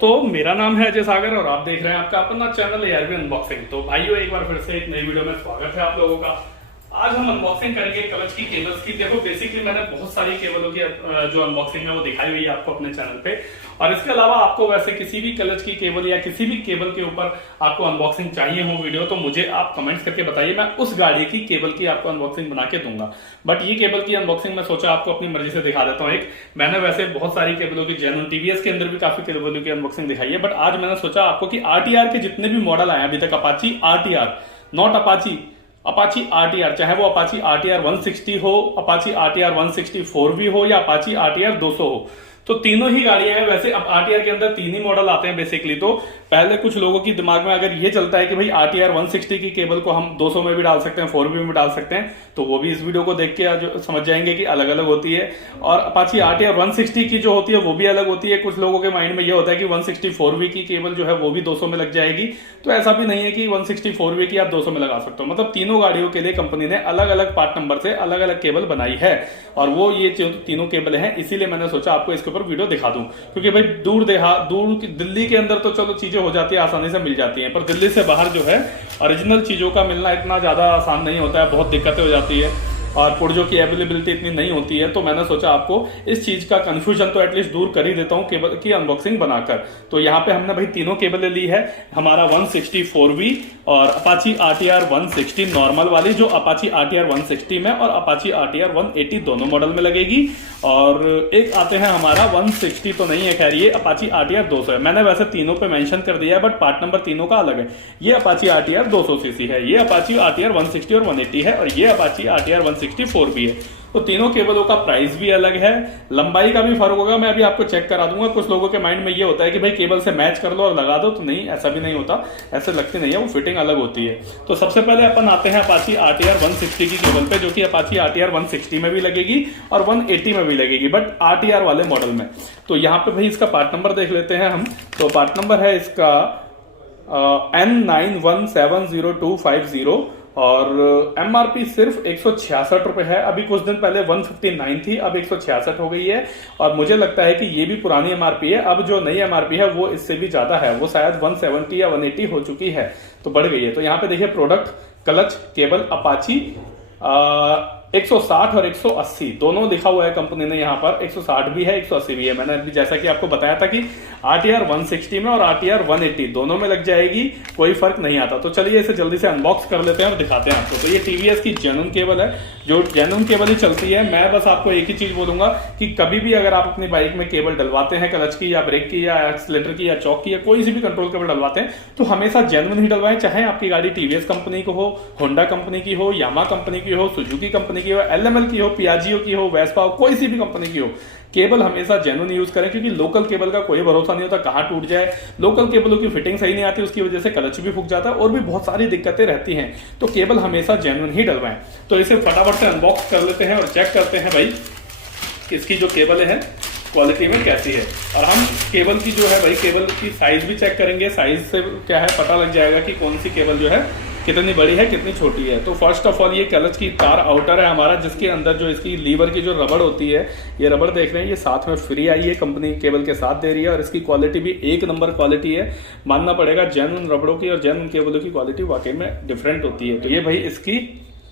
दोस्तों, मेरा नाम है अजय सागर और आप देख रहे हैं आपका अपना चैनल एआरबी अनबॉक्सिंग। तो भाइयों, एक बार फिर से एक नई वीडियो में स्वागत है आप लोगों का। आज हम अनबॉक्सिंग करेंगे क्लच की केबल्स की। देखो, बेसिकली मैंने बहुत सारी केबलों की जो अनबॉक्सिंग है वो दिखाई हुई है आपको अपने चैनल पे, और इसके अलावा आपको वैसे किसी भी क्लच की केबल या किसी भी केबल के ऊपर आपको अनबॉक्सिंग चाहिए हो वीडियो, तो मुझे आप कमेंट्स करके बताइए, मैं उस गाड़ी की केबल की आपको अनबॉक्सिंग बना के दूंगा। बट ये केबल की अनबॉक्सिंग मैं सोचा आपको अपनी मर्जी से दिखा देता हूँ। एक मैंने वैसे बहुत सारी केबलों की जेन्युइन टीवीएस के अंदर भी काफी केबलों की अनबॉक्सिंग दिखाई है, बट आज मैंने सोचा आपको कि आरटीआर के जितने भी मॉडल आए अभी तक, Apache RTR, not Apache RTR, चाहे वो अपाची आरटीआर 160 हो, अपाची आरटीआर 164 हो या अपाची आरटीआर 200 हो, तो तीनों ही गाड़ियां हैं। वैसे अब आरटीआर के अंदर तीन ही मॉडल आते हैं बेसिकली। तो पहले कुछ लोगों की दिमाग में अगर ये चलता है कि भाई आरटीआर 160 की केबल को हम 200 में भी डाल सकते हैं, 4V में डाल सकते हैं, तो वो भी इस वीडियो को देख के जो समझ जाएंगे कि अलग अलग होती है। और अपाची आरटीआर 160 की जो होती है वो भी अलग होती है। कुछ लोगों के माइंड में ये होता है कि 164V की केबल जो है वो भी 200 में लग जाएगी, तो ऐसा भी नहीं है कि 164V की आप 200 में लगा सकते हो। मतलब तीनों गाड़ियों के लिए कंपनी ने अलग अलग पार्ट नंबर से अलग अलग केबल बनाई है, और वो ये तीनों केबल हैं। इसीलिए मैंने सोचा आपको इसके ऊपर वीडियो दिखा दूं, क्योंकि भाई दूर दिल्ली के अंदर तो चलो चीजें हो जाती है, आसानी से मिल जाती हैं, पर दिल्ली से बाहर जो है ओरिजिनल चीजों का मिलना इतना ज्यादा आसान नहीं होता है, बहुत दिक्कतें हो जाती है और पुर्जों की अवेलेबिलिटी इतनी नहीं होती है। तो मैंने सोचा आपको इस चीज का कंफ्यूजन तो एटलीस्ट दूर कर ही देता हूं केबल की अनबॉक्सिंग बनाकर। तो यहाँ पे हमने भाई तीनों केबलें ली है, हमारा 164V और अपाची आरटीआर 160 नॉर्मल वाली, जो अपाची आरटीआर 160 में और अपाची आरटीआर 180 दोनों मॉडल में लगेगी। और एक आते हैं हमारा 160 तो नहीं है, खैर ये अपाची आरटीआर 200 है। मैंने वैसे तीनों पे मेंशन कर दिया है, बट पार्ट नंबर तीनों का अलग है। ये अपाची आरटीआर 200cc है, ये अपाची आरटीआर 160 और 180 है, और ये अपाची आरटीआर 164 भी है। तो तीनों केबलों का प्राइस भी अलग है, लंबाई का भी फर्क होगा। मैं अभी आपको चेक करा दूंगा। कुछ लोगों के माइंड में ये होता है कि भाई केबल से मैच कर लो और लगा दो, तो नहीं, ऐसा भी नहीं होता, ऐसे लगती नहीं है, वो फिटिंग अलग होती है। तो सबसे पहले अपन आते हैं अपाची आरटीआर 160 की केबल पे, जो कि अपाची आरटीआर 160 में भी लगेगी और 180 में भी लगेगी, बट आरटीआर वाले मॉडल में। तो यहाँ पे भाई इसका पार्ट नंबर देख लेते हैं हम। तो पार्ट नंबर है इसका N91700250 और MRP सिर्फ 166 रुपए है। अभी कुछ दिन पहले 159 थी, अब 166 हो गई है, और मुझे लगता है कि ये भी पुरानी MRP है। अब जो नई MRP है वो इससे भी ज्यादा है, वो शायद 170 या 180 हो चुकी है, तो बढ़ गई है। तो यहाँ पे देखिए, प्रोडक्ट क्लच केबल अपाची 160 और 180 दोनों लिखा हुआ है कंपनी ने। यहाँ पर 160 भी है, 180 भी है। मैंने अभी जैसा कि आपको बताया था कि आरटीआर 160 में और आरटीआर 180 दोनों में लग जाएगी, कोई फर्क नहीं आता। तो चलिए इसे जल्दी से अनबॉक्स कर लेते हैं और दिखाते हैं आपको। तो ये टीवीएस की जेन्युइन केबल है, जो जेन्युइन केबल ही चलती है। मैं बस आपको एक ही चीज बोलूंगा कि कभी भी अगर आप अपनी बाइक में केबल डलवाते हैं, क्लच की या ब्रेक की या एक्सीलरेटर की या चौक की या कोई सी भी कंट्रोल केबल डलवाते हैं, तो हमेशा जेन्युइन ही डलवाएं। चाहे आपकी गाड़ी टीवीएस कंपनी की हो, होंडा कंपनी की हो, यामा कंपनी की हो, सुजुकी कंपनी की हो, एलएमएल की हो, पियाजियो की हो, वेस्पा हो, कोई सी भी कंपनी की हो, केबल हमेशा जेन्युइन यूज करें, क्योंकि लोकल केबल का कोई भरोसा नहीं होता, कहां टूट जाए। लोकल केबलों की फिटिंग सही नहीं आती, उसकी वजह से क्लच भी फूक जाता है, और भी बहुत सारी दिक्कतें रहती हैं। तो केबल हमेशा जेन्युइन ही डलवाएं। तो इसे फटाफट से अनबॉक्स कर लेते हैं और चेक करते हैं भाई इसकी जो केबल है क्वालिटी में कैसी है। और हम केबल की जो है भाई, केबल की साइज भी चेक करेंगे। साइज से क्या है, पता लग जाएगा कि कौन सी केबल जो है कितनी बड़ी है, कितनी छोटी है। तो फर्स्ट ऑफ ऑल ये क्लच की तार आउटर है हमारा, जिसके अंदर जो इसकी लीवर की जो रबड़ होती है, ये रबड़ देख रहे हैं, ये साथ में फ्री आई है, कंपनी केबल के साथ दे रही है, और इसकी क्वालिटी भी एक नंबर क्वालिटी है, मानना पड़ेगा। जेन्युइन रबड़ों की और जेन्युइन केबलों की क्वालिटी वाकई में डिफरेंट होती है। तो ये भाई इसकी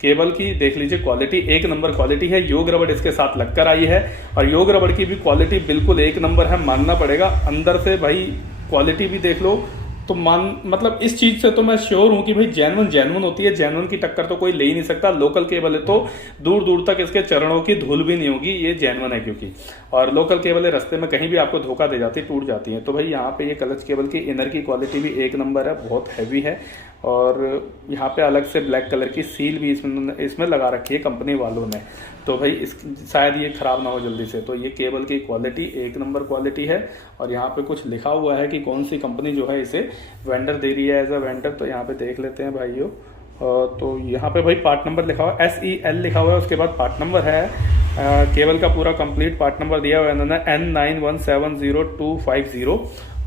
केबल की देख लीजिए, क्वालिटी एक नंबर क्वालिटी है। योग रबड़ इसके साथ लगकर आई है, और योग रबड़ की भी क्वालिटी बिल्कुल एक नंबर है, मानना पड़ेगा। अंदर से भाई क्वालिटी भी देख लो, तो मतलब इस चीज से तो मैं श्योर हूं कि भाई जेन्युइन होती है। जेन्युइन की टक्कर तो कोई ले ही नहीं सकता। लोकल केबल है तो दूर दूर तक इसके चरणों की धूल भी नहीं होगी, ये जेन्युइन है क्योंकि। और लोकल केबल रास्ते में कहीं भी आपको धोखा दे जाती है, टूट जाती है। तो भाई यहाँ पे ये क्लच केबल की इनर की क्वालिटी भी एक नंबर है, बहुत हैवी है, और यहाँ पे अलग से ब्लैक कलर की सील भी इसमें लगा रखी है कंपनी वालों ने। तो भाई शायद ये खराब ना हो जल्दी से। तो ये केबल की क्वालिटी एक नंबर क्वालिटी है, और यहाँ पे कुछ लिखा हुआ है कि कौन सी कंपनी जो है इसे वेंडर दे रही है एज अ वेंडर। तो यहाँ पे देख लेते हैं भाइयों। तो यहाँ पे भाई पार्ट नंबर लिखा हुआ है, SEL लिखा हुआ है, उसके बाद पार्ट नंबर है। केबल का पूरा कंप्लीट पार्ट नंबर दिया हुआ है इन्होंने, N91700250,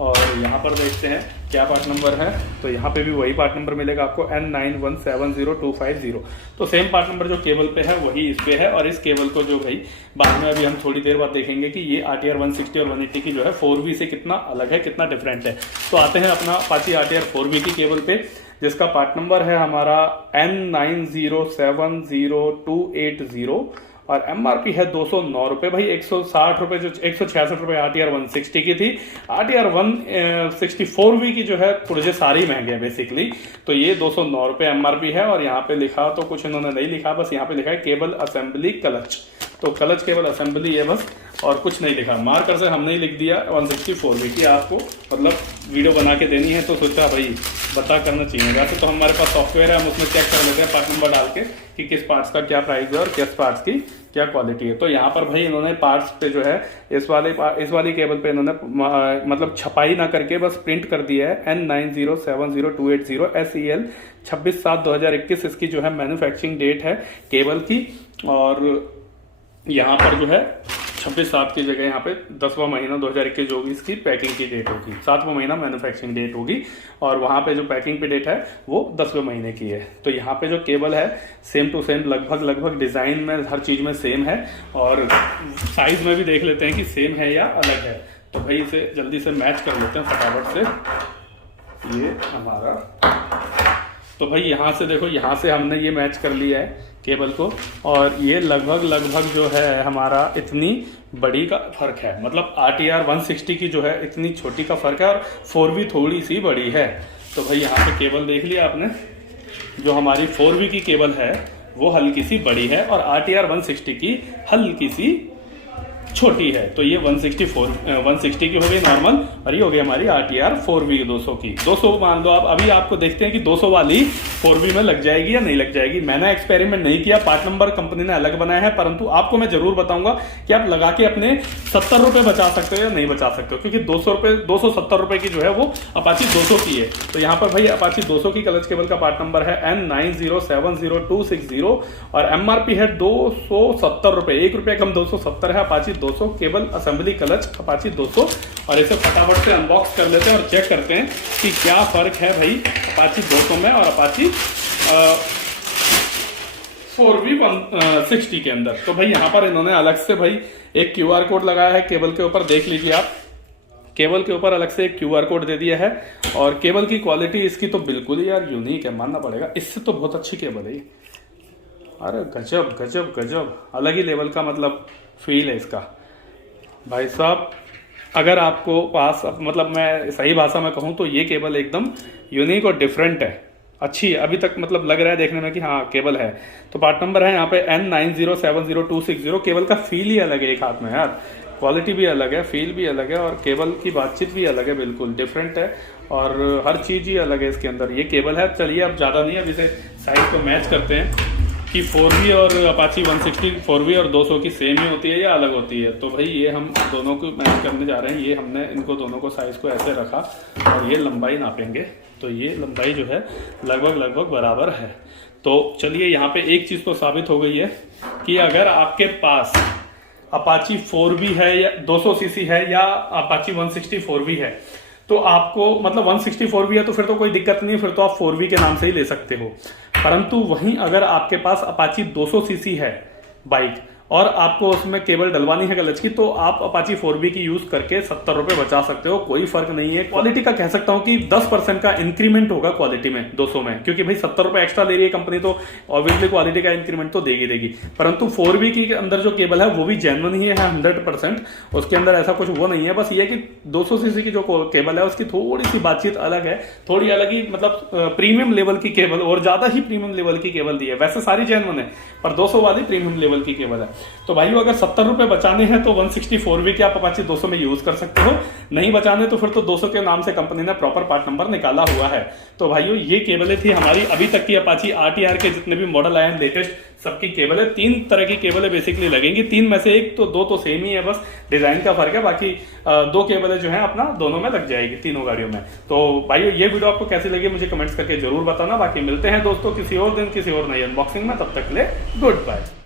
और यहाँ पर देखते हैं क्या पार्ट नंबर है। तो यहाँ पे भी वही पार्ट नंबर मिलेगा आपको N9170250। तो सेम पार्ट नंबर जो केबल पे है वही इस पे है। और इस केबल को जो भाई बाद में अभी हम थोड़ी देर बाद देखेंगे कि ये RTR 160 और 180 की जो है 4V से कितना अलग है, कितना डिफरेंट है। तो आते हैं अपना अपाची RTR 4V की केबल पे, जिसका पार्ट नंबर है हमारा N9070280 और MRP है 209 रुपये। भाई 160 रुपये, जो 166 रुपये RTR 160 की थी। RTR 160 4V की जो है पुर्जे सारी महंगे हैं बेसिकली। तो ये 209 रुपये MRP है। और यहाँ पे लिखा तो कुछ इन्होंने नहीं लिखा, बस यहाँ पे लिखा है केबल असेंबली क्लच। तो क्लच केबल असेंबली है बस, और कुछ नहीं लिखा। मार्कर से हमने ही लिख दिया 160 4V की। आपको मतलब वीडियो बना के देनी है तो सोचा भाई बता करना चाहिए। वैसे तो हमारे पास सॉफ्टवेयर है, हम उसमें चेक कर लेते हैं पार्ट नंबर डाल के कि किस पार्ट्स का क्या प्राइस है और किस पार्ट्स की क्या क्वालिटी है। तो यहाँ पर भाई इन्होंने पार्ट्स पे जो है इस वाली केबल पे इन्होंने मतलब छपाई ना करके बस प्रिंट कर दिया है N9070280 SEL 26/7/2021 इसकी जो है मैन्युफैक्चरिंग डेट है केबल की। और यहाँ पर जो है 26/7 की जगह यहाँ पे 10वां महीना 2021 जो भी इसकी पैकिंग की डेट होगी, 7वां महीना मैन्युफैक्चरिंग डेट होगी। और वहाँ पे जो पैकिंग की डेट है वो 10वें महीने की है। तो यहाँ पे जो केबल है सेम टू सेम लगभग डिजाइन में हर चीज में सेम है। और साइज में भी देख लेते हैं कि सेम है या अलग है। तो भाई इसे जल्दी से मैच कर लेते हैं फटाफट से। ये हमारा, तो भाई यहाँ से देखो, यहाँ से हमने ये मैच कर लिया है केबल को। और ये लगभग जो है हमारा इतनी बड़ी का फर्क है। मतलब RTR 160 की जो है इतनी छोटी का फर्क है और 4V थोड़ी सी बड़ी है। तो भाई यहाँ पे केबल देख लिया आपने, जो हमारी 4V की केबल है वो हल्की सी बड़ी है और RTR 160 की हल्की सी छोटी है। तो ये 160 की हो गई नॉर्मल, और ये हो गई हमारी RTR 4V 200 की। 200 मान लो आप। अभी आपको देखते हैं कि 200 वाली 4V में लग जाएगी या नहीं लग जाएगी। मैंने एक्सपेरिमेंट नहीं किया, पार्ट नंबर कंपनी ने अलग बनाया है, परंतु आपको मैं जरूर बताऊंगा कि आप लगा के अपने 70 रुपए बचा सकते हो या नहीं बचा सकते हो। क्योंकि 270 रुपए की जो है वो अपाची 200 की है। तो यहाँ पर भाई अपाची 200 की क्लच केबल का पार्ट नंबर है N9070260 और MRP है 270 रुपए, 1 रुपया कम 270 है। Apache 200 cable assembly clutch Apache 200। और इसे फटाफट से अनबॉक्स कर लेते हैं और चेक करते हैं कि क्या फर्क है भाई अपाची 200 में और अपाची 4V 160 के अंदर। तो भाई यहाँ पर इन्होंने अलग से भाई एक QR कोड लगाया है केबल के ऊपर, देख लीजिए आप। केबल के ऊपर अलग से एक QR कोड दे दिया है। और केबल की क्वालिटी इसकी तो बिल्कुल ही यार यूनिक है, मानना पड़ेगा। इससे तो बहुत अच्छी केबल है। अरे गजब गजब गजब, अलग ही लेवल का मतलब फील है इसका भाई साहब। अगर आपको पास, मतलब मैं सही भाषा में कहूँ तो ये केबल एकदम यूनिक और डिफरेंट है, अच्छी है अभी तक। मतलब लग रहा है देखने में कि हाँ केबल है। तो पार्ट नंबर है यहाँ पे N9070260। केबल का फील ही अलग है एक हाथ में यार, क्वालिटी भी अलग है, फील भी अलग है और केबल की बातचीत भी अलग है, बिल्कुल डिफरेंट है और हर चीज़ ही अलग है इसके अंदर। ये केबल है। चलिए अब ज़्यादा नहीं, अब इसे साइज को मैच करते हैं कि 4V और अपाची 160 4V और 200 की सेम ही होती है या अलग होती है। तो भाई ये हम दोनों को मैच करने जा रहे हैं। ये हमने इनको दोनों को साइज को ऐसे रखा और ये लंबाई नापेंगे। तो ये लंबाई जो है लगभग बराबर है। तो चलिए यहाँ पे एक चीज़ तो साबित हो गई है कि अगर आपके पास अपाची 4V है या 200 सीसी है या अपाची 160 4V है तो आपको, मतलब 160 4V है तो फिर तो कोई दिक्कत नहीं, फिर तो आप 4V के नाम से ही ले सकते हो। परंतु वहीं अगर आपके पास अपाची 200 सीसी है बाइक और आपको उसमें केबल डलवानी है क्लच की, तो आप अपाची 4V की यूज करके 70 रुपए बचा सकते हो, कोई फर्क नहीं है। क्वालिटी का कह सकता हूं कि 10% का इंक्रीमेंट होगा क्वालिटी में 200 में, क्योंकि भाई 70 रुपए एक्स्ट्रा ले रही है कंपनी तो ऑब्वियसली क्वालिटी का इंक्रीमेंट तो देगी। परंतु 4V के अंदर जो केबल है वो भी जेन्युइन ही है 100%, उसके अंदर ऐसा कुछ वो नहीं है। बस ये कि 200 सीसी की जो केबल है उसकी थोड़ी सी बातचीत अलग है, थोड़ी अलग ही, मतलब प्रीमियम लेवल की केबल और ज्यादा ही प्रीमियम लेवल की केबल दी है। वैसे सारी जेन्युइन है पर 200 वाली प्रीमियम लेवल की केबल है। तो भाइयों अगर 70 रुपए बचाने हैं तो 160 4V के आप अपाची 200 में यूज कर सकते हो, नहीं बचाने तो फिर तो 200 के नाम से कंपनी ने प्रॉपर पार्ट नंबर निकाला हुआ है। तो भाइयों ये केबलें थी हमारी अभी तक की अपाची RTR के जितने भी मॉडल आए हैं लेटेस्ट, सबकी केबलें 3 तरह की केबलें बेसिकली लगेंगी। 3 में से दो तो सेम ही है, बस डिजाइन का फर्क है। बाकी 2 केबलें जो है अपना दोनों में लग जाएगी, तीनों गाड़ियों में। तो भाइयों ये वीडियो आपको कैसी लगी मुझे कमेंट्स करके जरूर बताना। बाकी मिलते हैं दोस्तों किसी और दिन किसी और नई अनबॉक्सिंग में, तब तक के लिए गुड बाय।